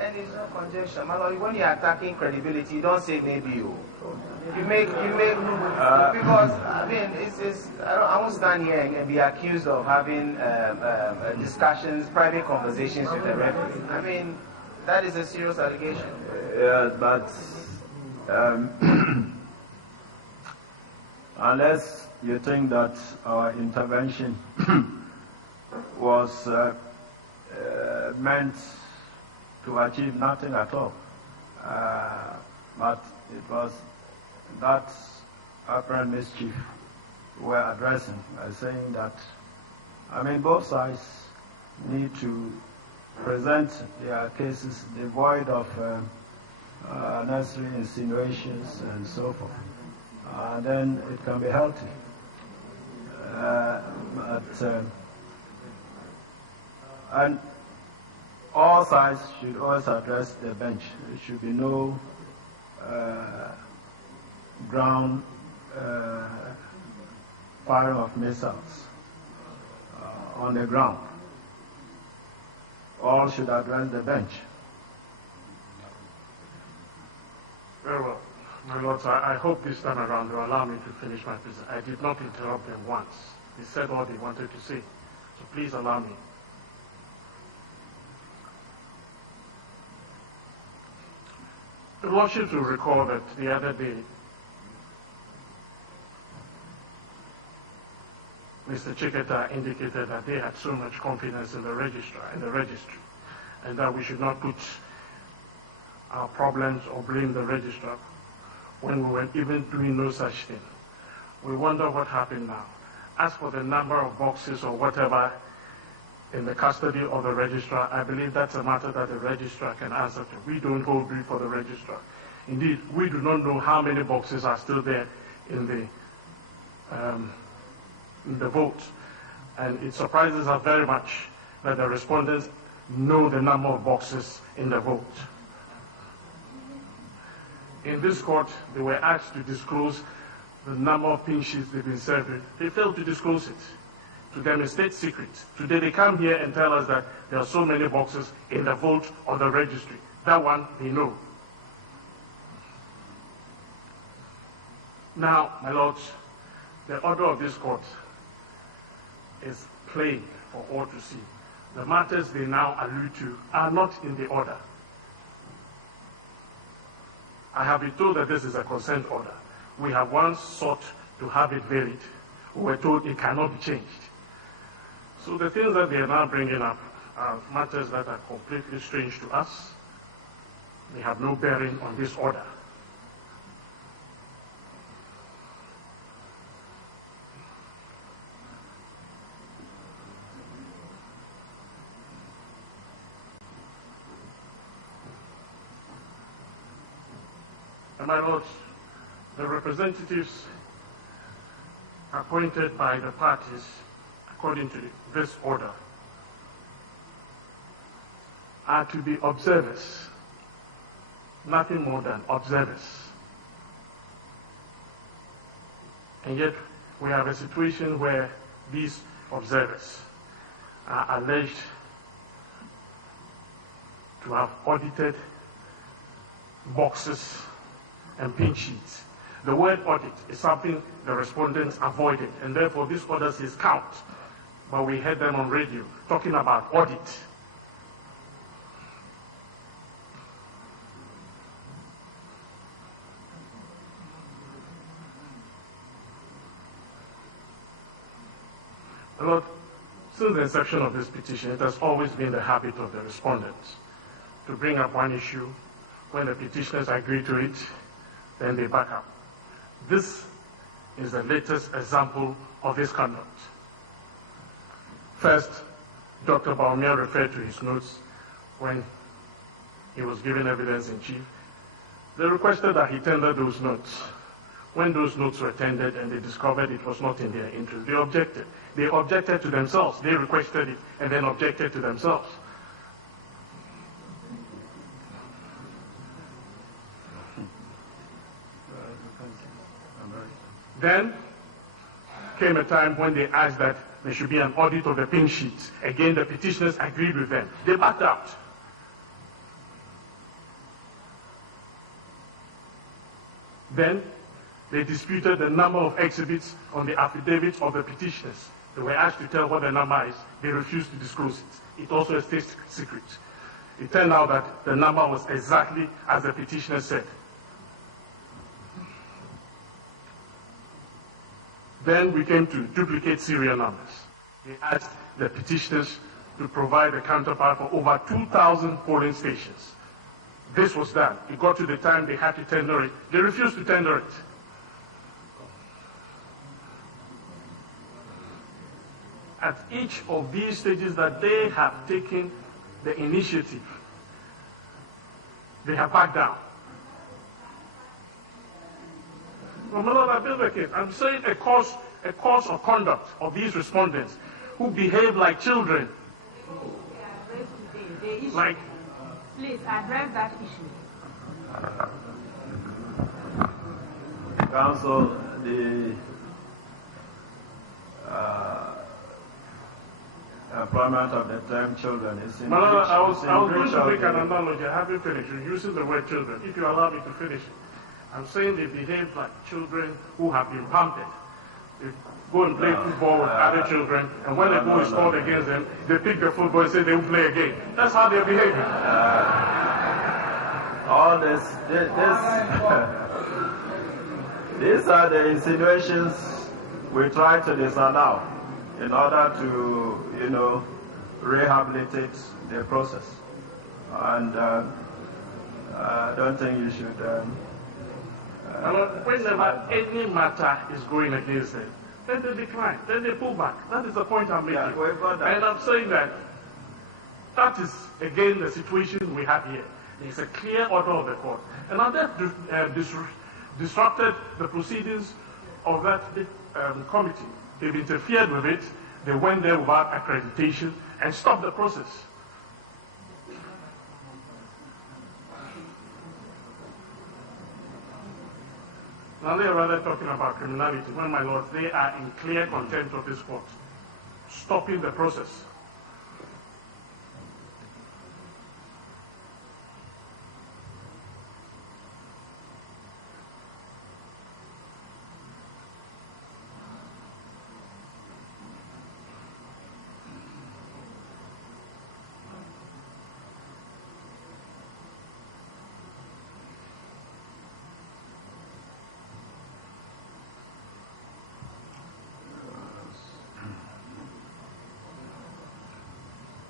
And it's no conjecture. My Lord, when you're attacking credibility, you don't say maybe you. You make because I mean I won't stand here and be accused of having discussions, private conversations with the referee. I mean that is a serious allegation. Yes, but unless you think that our intervention was meant to achieve nothing at all, but it was that apparent mischief we're addressing by saying that, I mean, both sides need to present their cases devoid of unnecessary insinuations and so forth. Then it can be healthy. And all sides should always address the bench. There should be no ground firing of missiles on the ground. All should address the bench. Very well. My lords, I hope this time around you'll allow me to finish my business. I did not interrupt them once. They said all they wanted to say. So please allow me. The Lordship will recall that the other day, Mr. Chiketa indicated that they had so much confidence in the registrar and the registry, and that we should not put our problems or blame the registrar when we were even doing no such thing. We wonder what happened now. As for the number of boxes or whatever in the custody of the registrar, I believe that's a matter that the registrar can answer to. We don't hold brief for the registrar. Indeed, we do not know how many boxes are still there in the vote. And it surprises us very much that the respondents know the number of boxes in the vote. In this court, they were asked to disclose the number of pin sheets they've been served with. They failed to disclose it. To them, a state secret. Today, they come here and tell us that there are so many boxes in the vote or the registry. That one, they know. Now, my lords, the order of this court is plain for all to see. The matters they now allude to are not in the order. I have been told that this is a consent order. We have once sought to have it varied. We were told it cannot be changed. So the things that they are now bringing up are matters that are completely strange to us. They have no bearing on this order. And my lords, the representatives appointed by the parties according to this order are to be observers, nothing more than observers. And yet we have a situation where these observers are alleged to have audited boxes and pin sheets. The word audit is something the respondents avoided, and therefore this order says count. But we heard them on radio talking about audit. Lord, since the inception of this petition, it has always been the habit of the respondents to bring up one issue. When the petitioners agree to it, then they back up. This is the latest example of this conduct. First, Dr. Baumia referred to his notes when he was given evidence in chief. They requested that he tender those notes. When those notes were tendered and they discovered it was not in their interest, they objected. They objected to themselves. They requested it and then objected to themselves. Then came a time when they asked that there should be an audit of the pin sheets. Again, the petitioners agreed with them. They backed out. Then they disputed the number of exhibits on the affidavits of the petitioners. They were asked to tell what the number is. They refused to disclose it. It also is state secret. It turned out that the number was exactly as the petitioner said. Then we came to duplicate serial numbers. They asked the petitioners to provide a counterpart for over 2,000 polling stations. This was done. It got to the time they had to tender it. They refused to tender it. At each of these stages that they have taken the initiative, they have backed down. No, my Lord, I build a case. I'm saying a course of conduct of these respondents who behave like children. Like, please address that issue. Council, the employment of the term children is in my Lord, I was going breach to of make an the- analogy. I haven't finished. You're using the word children. If you allow me to finish it. I'm saying they behave like children who have been pampered. They go and play football with other children, and when a goal is scored against them, they pick the football and say they will play again. That's how they're behaving. All this these are the insinuations we try to disallow in order to, rehabilitate the process. And I don't think you should. Whenever any matter is going against them, then they decline, then they pull back. That is the point I'm making. Yeah, we've got that. And I'm saying that is, again, the situation we have here. There's a clear order of the court. And now they've disrupted the proceedings of that committee. They've interfered with it. They went there without accreditation and stopped the process. Now they are rather talking about criminality, when, my lords, they are in clear contempt of this court, stopping the process.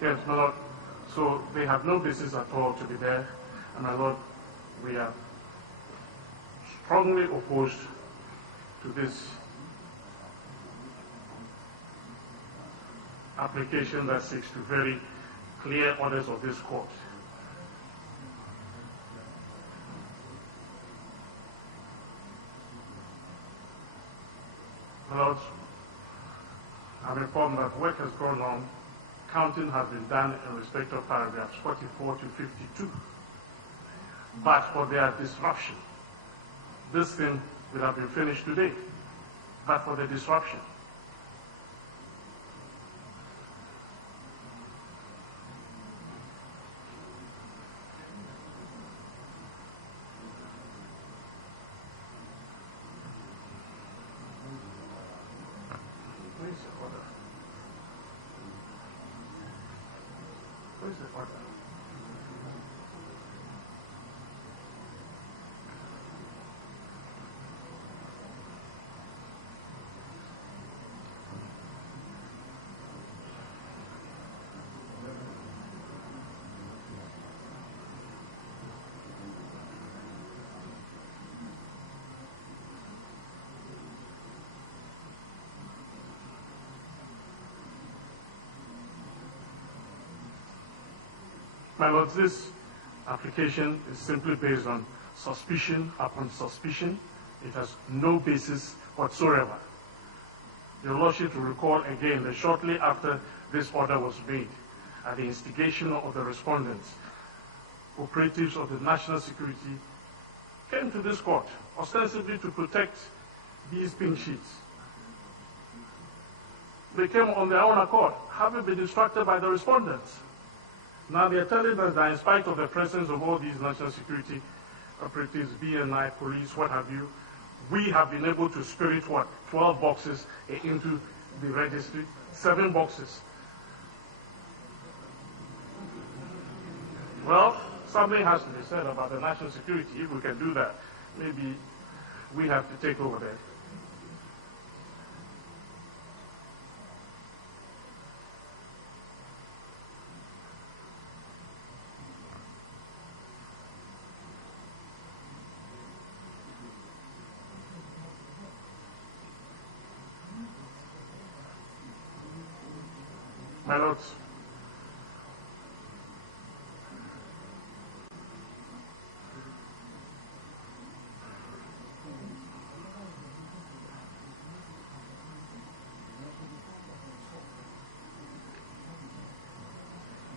Yes, my Lord. So they have no basis at all to be there. And my Lord, we are strongly opposed to this application that seeks to very clear orders of this court. My Lord, I'm informed that work has gone on. Counting has been done in respect of paragraphs 44 to 52. But for their disruption, this thing would have been finished today. But for the disruption. Where's the order? Where's the order? My lords, this application is simply based on suspicion upon suspicion. It has no basis whatsoever. Your Lordship will recall again that shortly after this order was made, at the instigation of the respondents, operatives of the national security came to this court, ostensibly to protect these pink sheets. They came on their own accord, having been instructed by the respondents. Now they are telling us that in spite of the presence of all these national security operatives, BNI, police, what have you, we have been able to spirit what? 12 boxes into the registry, 7 boxes. Well, something has to be said about the national security. If we can do that, maybe we have to take over there.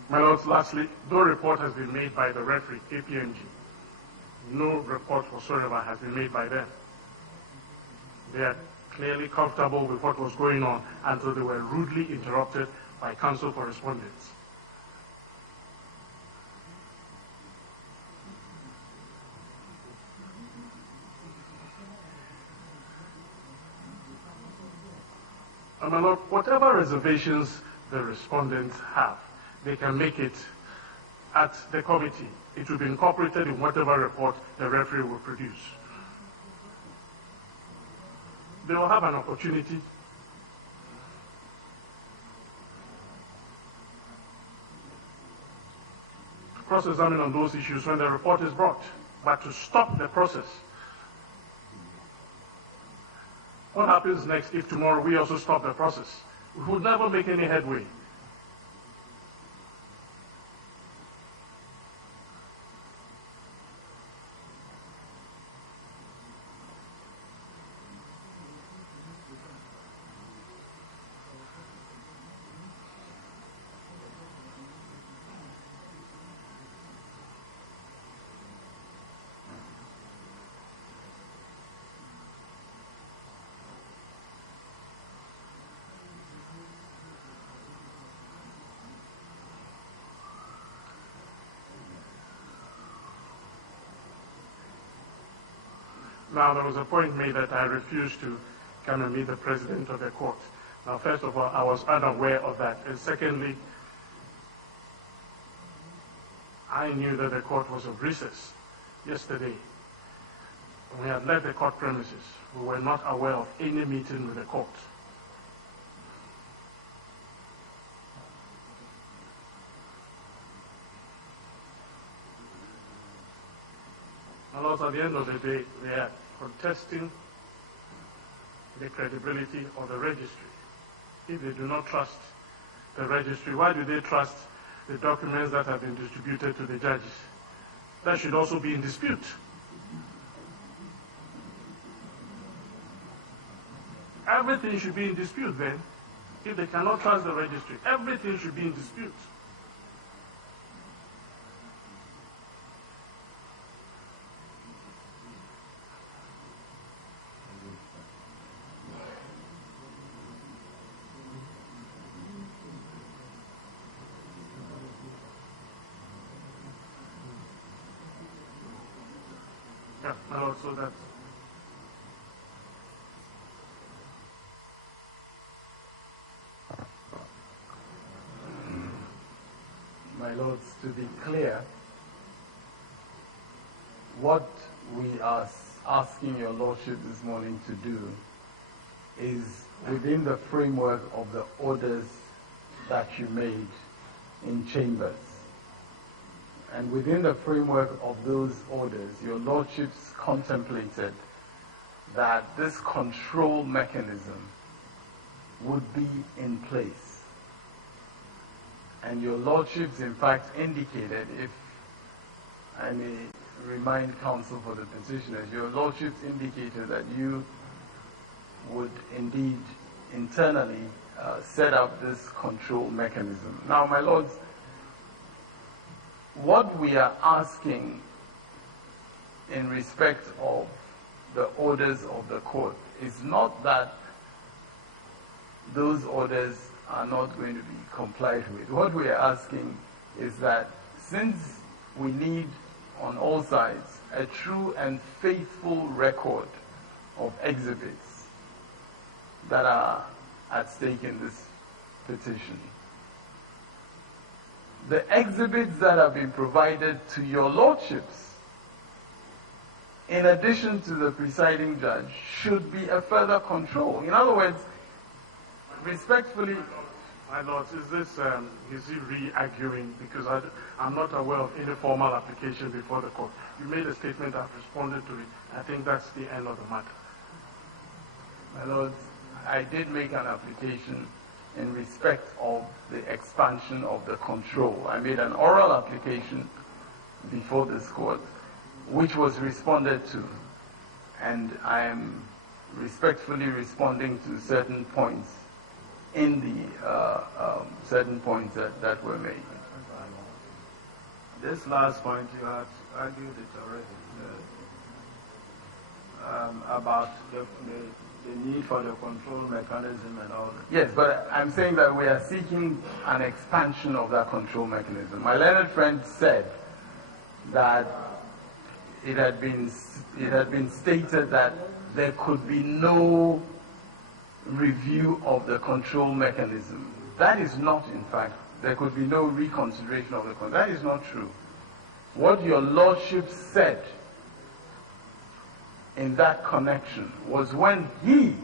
My lords, lastly, no report has been made by the referee, KPMG. No report whatsoever has been made by them. They are clearly comfortable with what was going on until they were rudely interrupted by council correspondents. And my lord, whatever reservations the respondents have, they can make it at the committee. It will be incorporated in whatever report the referee will produce. They will have an opportunity to cross-examine on those issues when the report is brought. But to stop the process, what happens next if tomorrow we also stop the process? We would never make any headway. Now, there was a point made that I refused to come and meet the president of the court. Now, first of all, I was unaware of that. And secondly, I knew that the court was of recess yesterday. We had left the court premises. We were not aware of any meeting with the court. And also, at the end of the day, we are contesting the credibility of the registry. If they do not trust the registry, why do they trust the documents that have been distributed to the judges? That should also be in dispute. Everything should be in dispute then. If they cannot trust the registry, everything should be in dispute. Yeah, and also that. My lords, to be clear, what we are asking your lordship this morning to do is within the framework of the orders that you made in chambers. And within the framework of those orders, your lordships contemplated that this control mechanism would be in place. And your lordships, in fact, indicated, if I may remind counsel for the petitioners, your lordships indicated that you would indeed internally set up this control mechanism. Now, my lords, what we are asking in respect of the orders of the court is not that those orders are not going to be complied with. What we are asking is that since we need on all sides, a true and faithful record of exhibits that are at stake in this petition. The exhibits that have been provided to your lordships, in addition to the presiding judge, should be a further control. In other words, respectfully... My lords, is he re-arguing? Because I'm not aware of any formal application before the court. You made a statement, I've responded to it. I think that's the end of the matter. My lords, I did make an application in respect of the expansion of the control. I made an oral application before this court, which was responded to, and I am respectfully responding to certain points in the certain points that were made. This last point, you had argued it already, about the need for the control mechanism and all that. Yes, but I'm saying that we are seeking an expansion of that control mechanism. My learned friend said that it had been stated that there could be no review of the control mechanism. That is not, in fact, there could be no reconsideration of the control. That is not true. What your lordship said in that connection was when he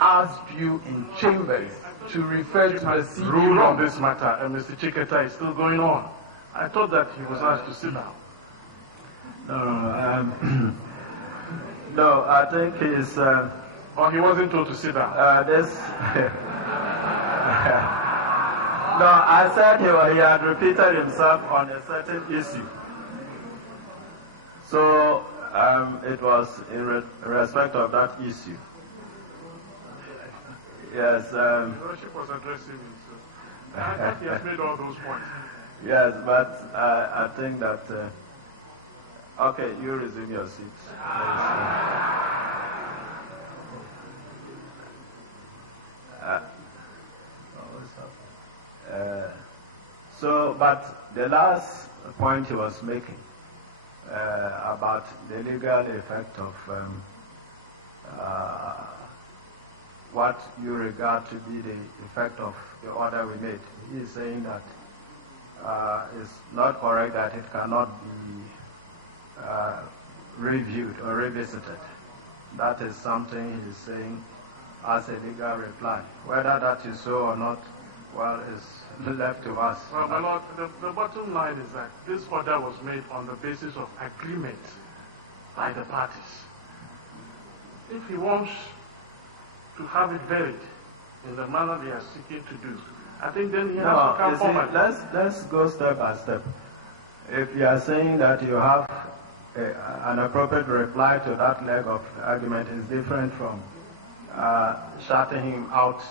asked you in chambers to refer to the CD rule on this matter, and Mr. Chiketa is still going on. I thought that he was asked to sit down. No, I think he's... Or he wasn't told to sit down. No, I said he had repeated himself on a certain issue. So it was in respect of that issue. Yes. The lordship was addressing him, so I think he has made all those points. Yes, but I think that... okay, you resume your seat. But the last point he was making about the legal effect of what you regard to be the effect of the order we made. He is saying that it's not correct that it cannot be reviewed or revisited. That is something he is saying as a legal reply. Whether that is so or not, well, is left to us. Well, my lord, the bottom line is that this order was made on the basis of agreement by the parties. If he wants to have it buried in the manner they are seeking to do, I think then he has to come forward. Let's go step by step. If you are saying that you have an appropriate reply to that leg of the argument, is different from shutting him out.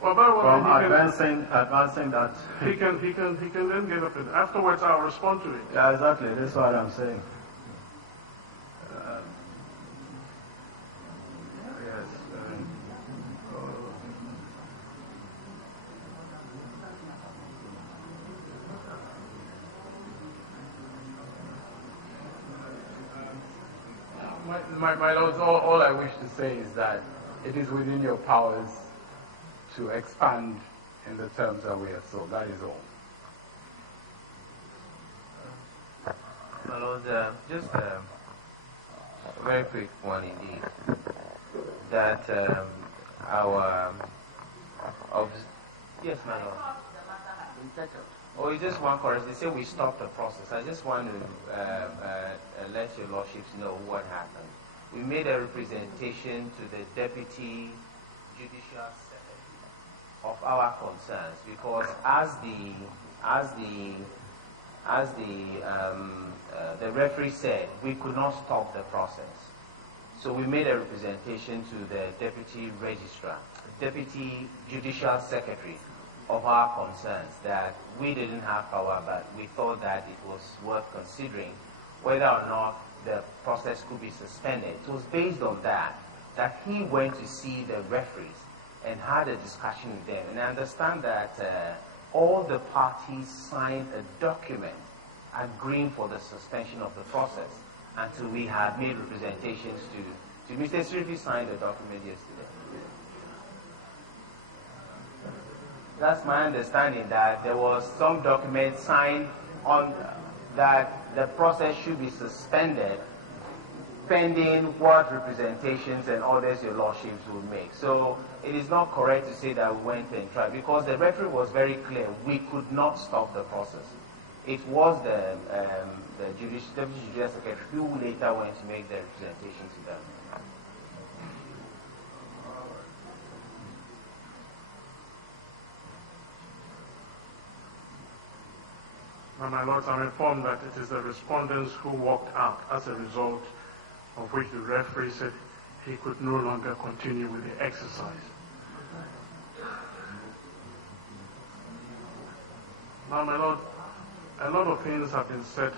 Well, from advancing that. He can then get up and afterwards I'll respond to it. Yeah, exactly. That's what I'm saying. Yes. My lords, all I wish to say is that it is within your powers to expand in the terms that we have sought. That is all. My lords, just a very quick one indeed. That yes, my lord. Oh, it's just one chorus. They say we stopped the process. I just want to let your lordships know what happened. We made a representation to the Deputy Judicial Secretary of our concerns, because as the referee said, we could not stop the process. So we made a representation to the Deputy Registrar, the Deputy Judicial Secretary of our concerns, that we didn't have power, but we thought that it was worth considering whether or not the process could be suspended. It was based on that he went to see the referees and had a discussion with them. And I understand that all the parties signed a document agreeing for the suspension of the process until we had made representations to Mr. Srifi signed the document yesterday. That's my understanding, that there was some document signed on that the process should be suspended pending what representations and orders your lordships would make. So it is not correct to say that we went and tried, because the referee was very clear. We could not stop the process. It was the Deputy Judicial Secretary who later went to make the representation to them. My lords, I'm informed that it is the respondents who walked out as a result of which the referee said he could no longer continue with the exercise. Now, my lord, a lot of things have been said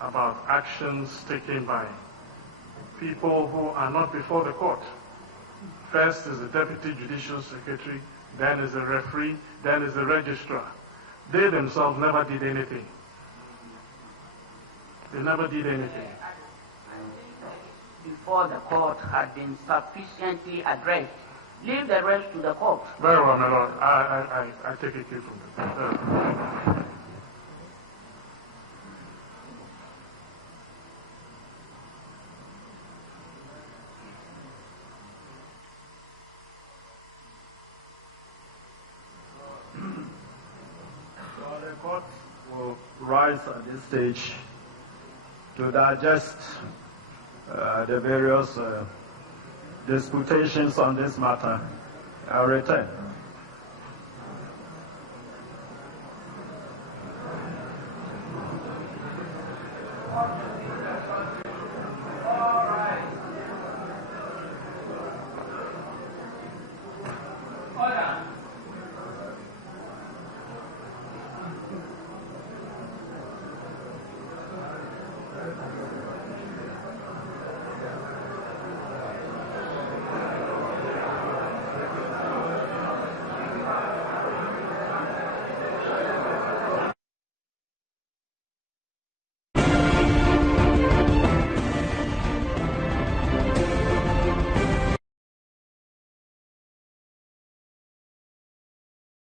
about actions taken by people who are not before the court. First is the Deputy Judicial Secretary, then is the referee, then is the registrar. They themselves never did anything. They never did anything. Before the court had been sufficiently addressed, leave the rest to the court. Very well, my lord. I take a cue from the rise at this stage to digest the various disputations on this matter. I'll return.